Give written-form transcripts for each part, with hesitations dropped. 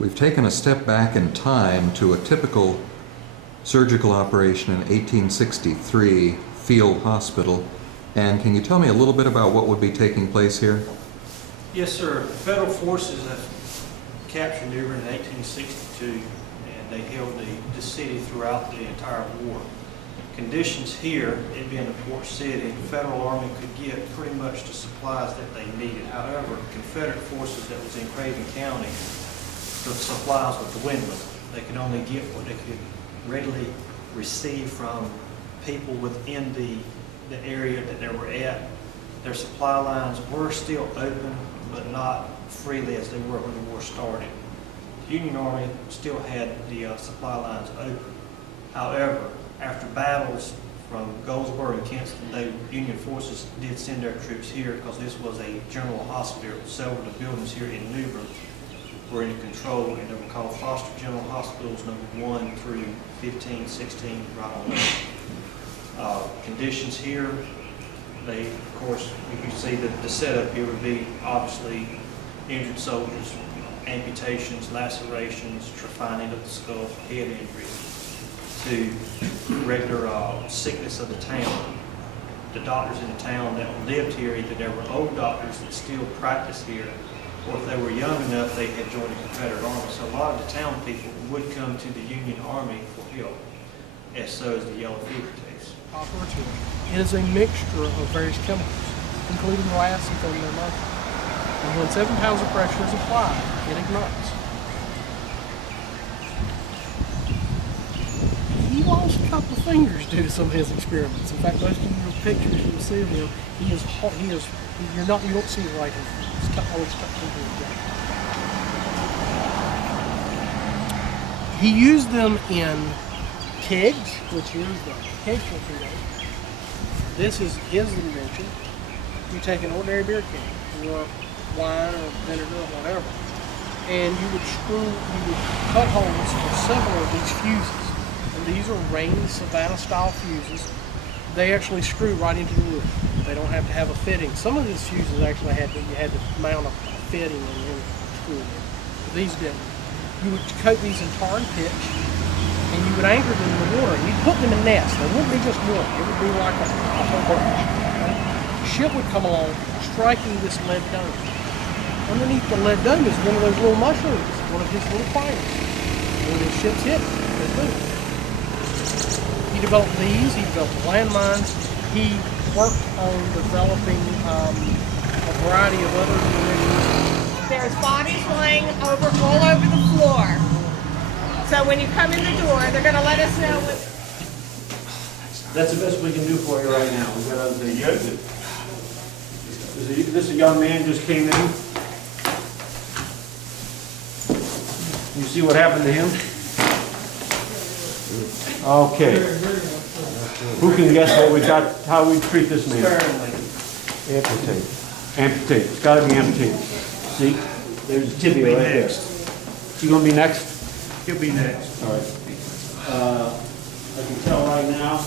We've taken a step back in time to a typical surgical operation in 1863 field hospital. And can you tell me a little bit about what would be taking place here? Yes, sir. Federal forces have captured New Bern in 1862, and they held the city throughout the entire war. Conditions here, it being a port city, the Federal Army could get pretty much the supplies that they needed. However, Confederate forces that was in Craven County, the supplies were dwindling. They could only get what they could readily receive from people within the area that they were at. Their supply lines were still open, but not freely as they were when the war started. The Union Army still had the supply lines open. However, after battles from Goldsboro and Kinston, the Union forces did send their troops here because this was a general hospital. Several of the buildings here in New Bern were in control, and they were called Foster General Hospitals number 1 through 15, 16, right on up. Conditions here, they, of course, you can see that the setup here would be obviously injured soldiers, amputations, lacerations, trephining of the skull, head injuries, to regular sickness of the town. The doctors in the town that lived here, either there were old doctors that still practiced here, or if they were young enough, they had joined the Confederate Army. So a lot of the town people would come to the Union Army for help, as so is the yellow fever case. It is a mixture of various chemicals, including acetone and mercury. And when 7 pounds of pressure is applied, it ignites. He lost a couple of fingers due to some of his experiments. In fact, most of your pictures you'll see of him, you don't see it right here. It's always tucked into his jacket. He used them in kegs, which is the keg torpedo. This is his invention. You take an ordinary beer can, or wine, or vinegar, or whatever, and you would cut holes for several of these fuses. And these are Rain Savannah style fuses. They actually screw right into the roof. They don't have to have a fitting. Some of these fuses actually you had to mount a fitting and then screw it in. But these didn't. You would coat these in tar and pitch, and you would anchor them in the water. And you'd put them in nests. They wouldn't be just one. It would be like a whole bunch. Okay? A ship would come along, striking this lead dome. Underneath the lead dome is one of those little mushrooms, one of his little fires. When the ships hit, they boom. He developed these. He developed landmines. He worked on developing a variety of other munitions. There's bodies laying all over the floor. So when you come in the door, they're going to let us know what... That's the best we can do for you right now. We've got other things. This young man just came in. You see what happened to him? Okay. Who can guess what we got, how we treat this man? Amputate. Amputate. It's got to be amputated. See? There's a tibia right there. Is he going to be next? He'll be next. All right. I can tell right now,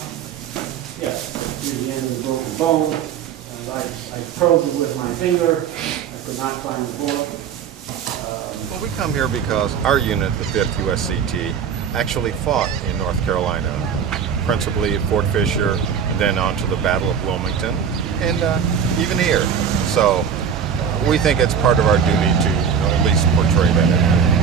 yes, here's the end of the broken bone. And I probed it with my finger. I could not find the bullet. Well, we come here because our unit, the 5th USCT, actually fought in North Carolina, principally at Fort Fisher, and then on to the Battle of Wilmington, and even here. So we think it's part of our duty to at least portray that.